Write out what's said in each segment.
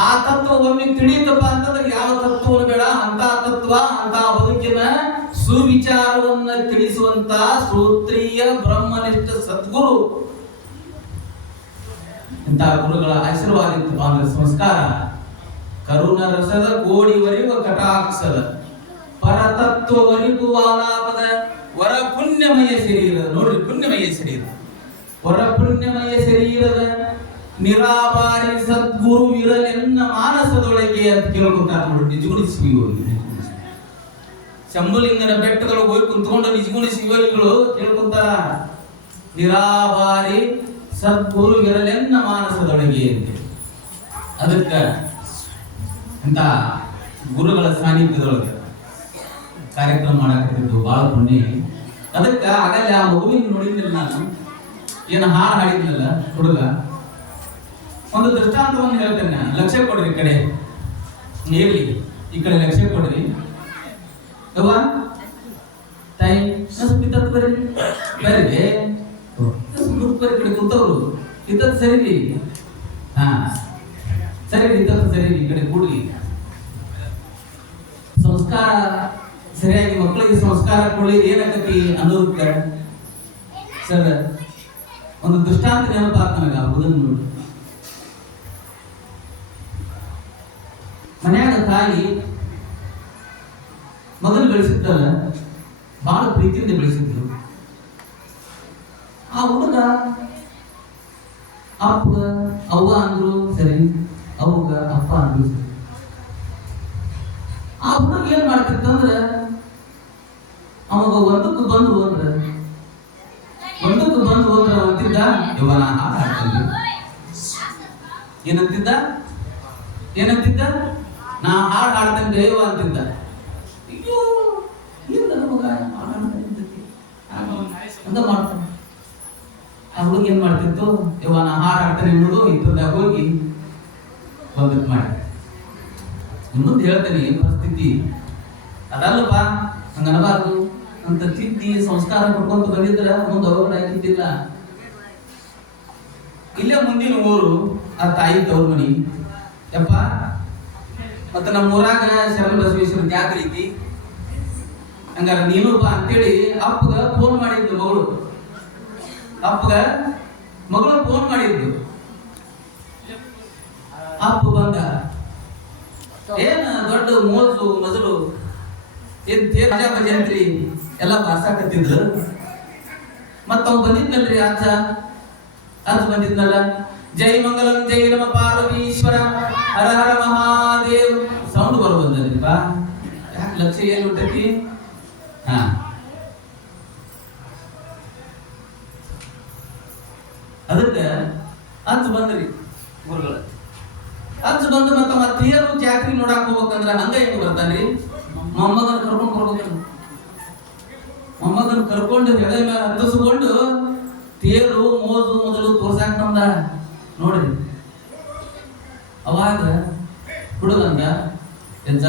ಆ ತತ್ವ ಒಮ್ಮೆ ತಿಳಿಯುತ್ತಪ್ಪ ಅಂತಂದ್ರೆ ಯಾವ ತತ್ವವನ್ನು ಬೇಡ, ಅಂತ ತತ್ವ ಅಂತ ಬದುಕಿನ ಸುವಿಚಾರವನ್ನ ತಿಳಿಸುವಂತ ಶ್ರೋತ್ರಿಯ ಬ್ರಹ್ಮನಿಷ್ಠ ಸದ್ಗುರು ಇಂತಹ ಗುರುಗಳ ಆಶೀರ್ವಾದ ಇತ್ತು ಅಂದ್ರೆ ಸಂಸ್ಕಾರ ಕರುಣ ರಸದ ಕೋಡಿವರಿವ ಕಟಾಕ್ಷದ ಪರತತ್ವವರಿಗೂ ಆಲಾಪದ ವರ ಪುಣ್ಯಮಯ ಶರೀರದ. ನೋಡ್ರಿ, ಪುಣ್ಯಮಯ ಶರೀರ, ವರ ಪುಣ್ಯಮಯ ಶರೀರದ ನಿರಾಭಾರಿ ಸದ್ಗುರು ಇರಲೆನ್ನ ಮಾನಸದೊಳಗೆ ಅಂತ ಕೇಳ್ಕೊತಾರೆ. ನೋಡಿ, ನಿಜಗುಣಿಸಿ ಹೋಗಿ ಶಂಭುಲಿಂಗನ ಬೆಟ್ಟದೊಳಗೆ ಹೋಗಿ ಕುಂತ್ಕೊಂಡು ನಿಜಗುಣಿಸಿ ಯೋಗಿಗಳು ಕೇಳ್ಕೊಂತಾರ, ನಿರಾಭಾರಿ ಸದ್ಗುರು ಇರಲೆನ್ನ ಮಾನಸದೊಳಗೆ ಅಂತ. ಅದಕ್ಕೆ ಅಂತ ಗುರುಗಳ ಸಾನ್ನಿಧ್ಯದೊಳಗೆ ಕಾರ್ಯಕ್ರಮ ಮಾಡಕತ್ತಿದ್ದು ಬಹಳ ಪುಣ್ಯ. ಅದಕ್ಕೆ ಆಗಲ್ಲ ಆ ಮಗುವಿನ ನೋಡಿದ್ದಿಲ್ಲ ನಾನು, ಏನು ಹಾಡು ಹಾಡಿದ್ನಲ್ಲ ಹುಡುಗ, ಒಂದು ದೃಷ್ಟಾಂತವನ್ನು ಹೇಳ್ತೇನೆ ನಾನು. ಲಕ್ಷ್ಯ ಕೊಡ್ರಿ, ಈ ಕಡೆ ಇರ್ಲಿ, ಈ ಕಡೆ ಲಕ್ಷ್ಯ ಕೊಡ್ರಿ. ಯವ್ವ ತಾಯಿ ಬಿತ್ತತ್ ಬರ್ರಿ ಬರ್ರಿ ಬರಿ ಕಡೆ ಕುಂತವ್ರು ಇದ್ದದ್ದು ಸರಿ. ಹಾ ಸರಿ, ಇದ್ದದ್ದು ಸರಿ, ಈ ಕಡೆ ಕೂಡ್ಲಿ. ಸಂಸ್ಕಾರ ಸರಿಯಾಗಿ ಮಕ್ಕಳಿಗೆ ಸಂಸ್ಕಾರ ಕೊಡ್ಲಿ ಏನಾಗತಿ ಅನ್ನೋದಕ್ಕೆ ಸರ್ ಒಂದು ದೃಷ್ಟಾಂತ ನೆನಪಾಗ್ತ ನನಗೆ. ಆ ಹುಡುಗನ ನೋಡಿ, ಮನ್ಯಾಗ ತಾಯಿ ಮಗನ ಬೆಳೆಸಿದ್ದಲ್ಲ, ಬಹಳ ಪ್ರೀತಿಯಿಂದ ಬೆಳೆಸಿದ್ರು. ಆ ಹುಡುಗ ಅಪ್ಪ ಅವ್ವ ಅಂದ್ರು ಸರಿ, ಅವ್ಗ ಅಪ್ಪ ಅಂದ್ರು ಸರಿ. ಆ ಹುಡುಗ ಏನ್ ಮಾಡ್ತಿತ್ತಂದ್ರ ಅವಾಗ ಒಂದಕ್ಕೆ ಬಂದು ಹೋದ್ರ ಅಂತಿದ್ದ, ಇವನ ಹಾಡು ಹಾಡ್ತಂದ್ರಿ. ಏನಂತಿದ್ದ ನಾ ಹಾಡು ಹಾಡ್ತೇನೆ ದೇವ ಅಂತಿದ್ದ. ಅಯ್ಯೋ ಅಂತ ಮಾಡ್ತಾನೆ. ಆ ಹುಡುಗ ಏನ್ ಮಾಡ್ತಿತ್ತು, ಇವ ನಾ ಹಾಡು ಹಾಡ್ತೇನೆ ಎಂಬುದು ಇತ್ತದಾಗ ಹೋಗಿ ಬಂದಕ್ಕೆ ಮಾಡಿ ಮುಂದೆ ಹೇಳ್ತೇನೆ ಏನ್ ಪರಿಸ್ಥಿತಿ ಅದಲ್ಲಪ್ಪ, ಹಂಗ ಅನ್ನಬಾರ್ದು ಅಂತ ತಿದ್ದಿ ಸಂಸ್ಕಾರ ಕೊಡ್ಕೊಂತ ಬಂದಿದ್ರ ಮುಂದೆ ಅವಾಗ ಆಗಿದ್ದಿಲ್ಲ. ಇಲ್ಲೇ ಮುಂದಿನ ಊರು ಆ ತಾಯಿ ತವ್ರ ಮನಿ. ಯಪ್ಪ ಮತ್ತ ನಮ್ಮ ಊರಾಗ ಶರಣ ಬಸವೇಶ್ವರ ಜಾತ್ರೆ ಐತಿ, ಹಂಗಾರ ನೀನು ಬಾ ಅಂತೇಳಿ ಅಪ್ಪಗ ಫೋನ್ ಮಾಡಿದ್ದು ಮಗಳು. ಅಪ್ಪಗ ಮಗಳು ಫೋನ್ ಮಾಡಿದ್ದು, ಅಪ್ಪ ಬಂದ. ಏನ ದೊಡ್ಡ ಮೋಜು ಮಜಲು ಏನ್ ತೇಜ ಭಜಂತ್ರಿ ಎಲ್ಲ ಬಾರ್ಸಾಕತ್ತಿದ್ರು. ಮತ್ತ ಅವ್ ಬಂದಿದ್ನಲ್ರಿ ಅಜ್ಜ ಬಂದಿದ್ನಲ್ಲ, ಜೈ ಮಂಗಲಂ ಜೈ ನಮ ಪಾರ್ವತೀಶ್ವರ ಹರ ಹರ ಮಹಾದೇವ್ ಸೌಂಡ್ ಬರ್ಬಂದ್ರಿಪ್ಪ. ಯಾಕೆ ಲಕ್ಷ್ಯ ಎಲ್ಲಿ ಹುಟ್ಟೈತಿ? ಹಾ ಅದಕ್ಕೆ ಅಜ್ಜ ಬಂದ್ರಿ ಗುರುಗಳು. ಅಜ್ಜ ಬಂದು ಮತ್ತ ತೇರು ಜಾತ್ರೆ ನೋಡಾಕ್ ಹೋಗ್ಬೇಕಂದ್ರ ಹಂಗ ಹೆಂಗ್ ಬರ್ತಾನ್ರಿ? ಮೊಮ್ಮಗನ ಕರ್ಕೊಂಡು ಬರ್ಬೇಕು. ಮೊಮ್ಮಗನ ಕರ್ಕೊಂಡು ಹೆಡೆ ಮೇಲೆ ಹತ್ತಿಸ್ಕೊಂಡು ತೇರು ಮೋಜು ಮೊದಲು ತೋರ್ಸಾಕ ಬಂದ ನೋಡ್ರಿ. ಅವಾಗ ಹುಡುಗಂದ ಎಜ್ಜ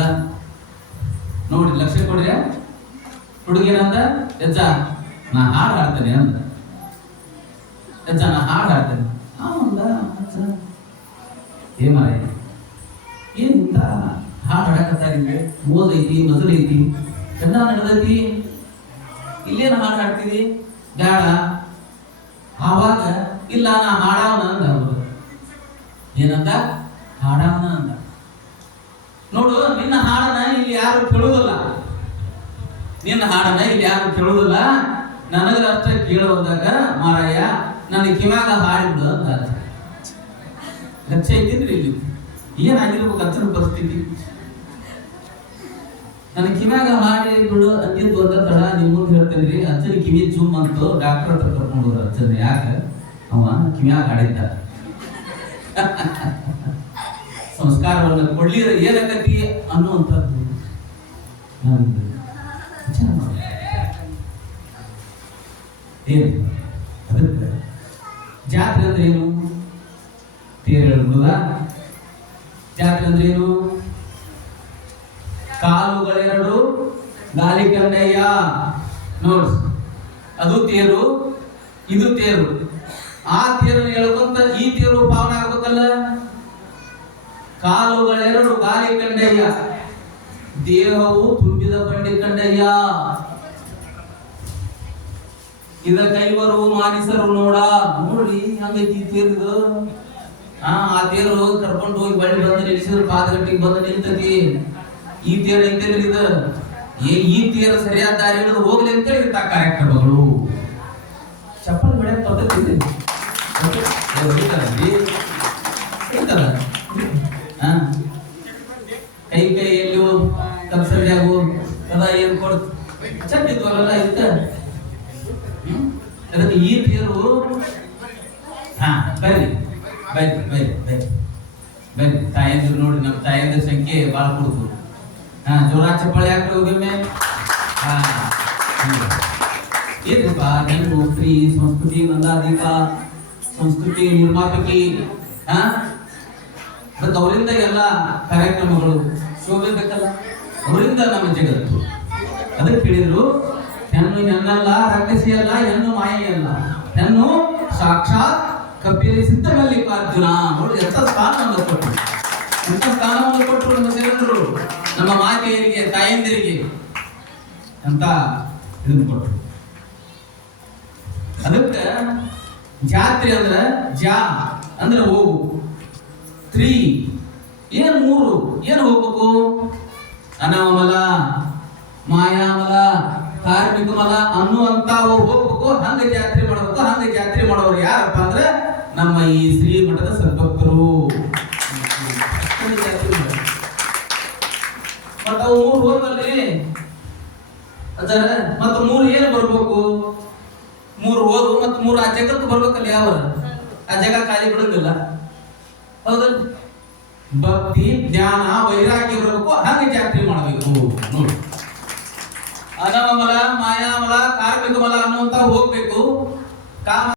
ನೋಡಿ ಲಕ್ಷ್ಯ ಕೊಡ್ರಿ. ಹುಡುಗೇನಂದ, ಎಜ್ಜ ನಾ ಹಾಡು ಹಾಡ್ತೇನೆ ಅಂದ. ಎಜ್ಜ ನಾ ಹಾಡು ಹಾಡ್ತೇನೆ ಅಂದ. ಏ ಮಾರ ಏನಿಂತ ಹಾಡು ಹಾಡಕತ್ತಾರ, ಮೋಜ್ ಐತಿ ಮಜಲ್ ಐತಿ ಎಲ್ಲ ನಡೆದೈತಿ, ಇಲ್ಲೇನು ಹಾಡು ಹಾಡ್ತೀವಿ ಬೇಡ. ಆವಾಗ ಇಲ್ಲ ನಾ ಹಾಡವನ ಅಂದ. ಅವರು ಏನಂದ? ಹಾಡವನ ಅಂದ. ನೋಡು, ನಿನ್ನ ಹಾಡನ ಇಲ್ಲಿ ಯಾರು ಕೇಳುವುದಿಲ್ಲ, ನಿನ್ನ ಹಾಡನ ಇಲ್ಲಿ ಯಾರು ಕೇಳುವುದಿಲ್ಲ. ನನಗ ಅಷ್ಟ ಕೇಳುವುದಾಗ ಮಾರಾಯ ನನ್ನ ಕಿವಾಗ ಹಾಡಿಬಿಡು ಅಂತ ಲಕ್ಷ್ಯ ಐತಿದ್ರಿ. ಇಲ್ಲಿ ಏನಾಗಿರ್ಬೇಕು ಅಚ್ಚನ ಪರಿಸ್ಥಿತಿ? ನನ್ನ ಕಿವ್ಯಾಗ ಹಾಡಿ ಬಿಡು ಅಂದಿದ್ದು ಒಂದ ತಡ ನಿಮ್ ಮುಂದೆ ಹೇಳ್ತೇನ್ರಿ. ಅಜ್ಜನ ಕಿವಿ ಜುಮ್ ಅಂತು, ಡಾಕ್ಟರ್ ಹತ್ರ ಕರ್ಕೊಂಡು ಹೋದ್ರ ಅಜ್ಜನ. ಯಾಕ? ಅವ ಕಿವ್ಯಾಗ ಹಾಡಿದ್ದ. ಸಂಸ್ಕಾರವನ್ನು ಕೊಡ್ಲಿರ ಏನಾಗತಿ ಅನ್ನುವಂಥದ್ದು ಏನು. ಅದಕ್ಕೆ ಜಾತ್ರೆ ಅಂದ್ರೆ ಏನು? ತೇರು ಹೇಳ್ಬೋದ? ಜಾತ್ರೆ ಅಂದ್ರೆ ಏನು? ಕಾಲುಗಳೆರಡು ಗಾಲಿ ಕನ್ನಯ್ಯ ನೋಡ್, ಅದು ತೇರು, ಇದು ತೇರು. ಆ ತೇರನ್ನು ಹೇಳ್ಕೊಂತ ಈ ತೇರು ಪಾವನ ಆಗ್ಬೇಕಲ್ಲ. ಕಾಲುಗಳೆರಡು ಗಾಲಿ ಕಂಡಯ್ಯ, ದೇಹವು ತುಂಬಿದ ಬಂಡಿ ಕಂಡಯ್ಯ. ಇದ ಕೈವರು ಮಾನಿಸರು ನೋಡ್ರಿ ಹಂಗೈತಿ ತೇರಿದು. ಆ ತೇರು ಕರ್ಕೊಂಡು ಹೋಗಿ ಬಳ್ಳಿ ಬಂದು ನಿಲ್ಲಿಸಿದ್ರು, ಪಾದಗಟ್ಟಿಗೆ ಬಂದು ನಿಲ್ತತಿ. ಈ ತೇರು ಐತೇನ್ರಿ ಇದು, ಈ ತೇರು ಸರಿಯಾದ ದಾರಿ ಹಿಡಿದು ಹೋಗ್ಲಿ ಅಂತೇಳಿ ಇಂಥ ಕಾರ್ಯಕ್ರಮಗಳು. ಚಪ್ಪಲ್ ಬೆಳೆ ಪದ್ಧತಿ ಇದೆ, ಕೈ ಎಲ್ಲಿ ಕಲ್ಸರಿಯಾಗು ಅದ ಏನ್ ಕೊಡ್ ಚಟ್ಟಿದ್ವಲ್ಲ ಇತ್ತ. ಅದಕ್ಕೆ ಈ ತೇರು ಬರ್ರಿ ಬರ್ರಿ ಬರ್ರಿ ಬರ್ರಿ ಬರ್ರಿ ತಾಯಂದಿರು ನೋಡಿ, ನಮ್ಮ ತಾಯಂದಿರ ಸಂಖ್ಯೆ ಭಾಳ ಕೊಡ್ತು. ಜೋರ ಚಪ್ಪಾಳೆ ಹಾಕ್ರಿ ಒಮ್ಮೆ. ಏನಪ್ಪ ನೀವು ಸ್ತ್ರೀ ಸಂಸ್ಕೃತಿ ನಂದಾದೀಪ ಸಂಸ್ಕೃತಿ ನಿರ್ಮಾಪಕಿ, ಮತ್ತು ಅವರಿಂದ ಎಲ್ಲ ಕಾರ್ಯಕ್ರಮಗಳು ಶೋಭಿಸಬೇಕಲ್ಲ, ಅವರಿಂದ ನಮ್ಮ ಜಗತ್ತು. ಅದಕ್ಕೆ ಹೇಳಿದ್ರು, ಹೆಣ್ಣು ಹೆಣ್ಣಲ್ಲ, ರಕ್ಕಸಿ ಅಲ್ಲ, ಹೆಣ್ಣು ಮಾಯೆಯಲ್ಲ, ಹೆಣ್ಣು ಸಾಕ್ಷಾತ್ ಕಪಿಲಿ ಸಿದ್ಧ ಮಲ್ಲಿಕಾರ್ಜುನ. ನೋಡಿ ಎಂತ ಸ್ಥಾನವನ್ನು ಕೊಟ್ಟರು, ಎಂತ ಸ್ಥಾನವನ್ನು ಕೊಟ್ಟರು ನಮ್ಮ ಶರಣರು, ನಮ್ಮ ಮಾತೆಯರಿಗೆ, ತಾಯಂದಿರಿಗೆ ಅಂತ ಹಿಡಿದು ಕೊಟ್ಟರು. ಅದಕ್ಕೆ ಜಾತ್ರೆ ಅಂದ್ರೆ ಜಾ ಅಂದ್ರೆ ಹೋಗು, ತ್ರೀ ಏನು ಮೂರು, ಏನು ಹೋಗ್ಬೇಕು? ಅನಾಮಲ, ಮಾಯಾಮಲ, ಕಾರ್ಮಿಕ ಮಲ ಅನ್ನುವಂತ ಹೋಗ್ಬೇಕು. ಹಂಗೆ ಜಾತ್ರೆ ಮಾಡಬೇಕು. ಹಂಗೆ ಜಾತ್ರೆ ಮಾಡೋರು ಯಾರಪ್ಪ ಅಂದ್ರೆ ನಮ್ಮ ಈ ಶ್ರೀ ಮಠದ ಸದ್ಭಕ್ತರು. ಮತ್ತ ಅವು ಮೂರು ಹೋದ್ವಲ್ರಿ ಅದರ, ಮತ್ತ ಮೂರು ಏನು ಬರ್ಬೇಕು? ಮೂರು ಹೋದು ಮತ್ತು ಮೂರು ಆ ಜಗತ್ತು ಬರ್ಬೇಕಲ್ಲ. ಯಾವ ಆ ಜಗ ಖಾಲಿ ಬಿಡೋದಿಲ್ಲ, ಹೌದಲ್ಲ? ಭಕ್ತಿ, ಜ್ಞಾನ, ವೈರಾಗ್ಯ ಬರಬೇಕು. ಹಾಗೆ ಜಾತ್ರೆ ಮಾಡಬೇಕು. ನೋಡಿ, ಅನಾಮಲ, ಮಾಯಾಮಲ, ಕಾರ್ಮಿಕ ಮಲ ಅನ್ನುವಂತ ಹೋಗ್ಬೇಕು. ಕಾಮ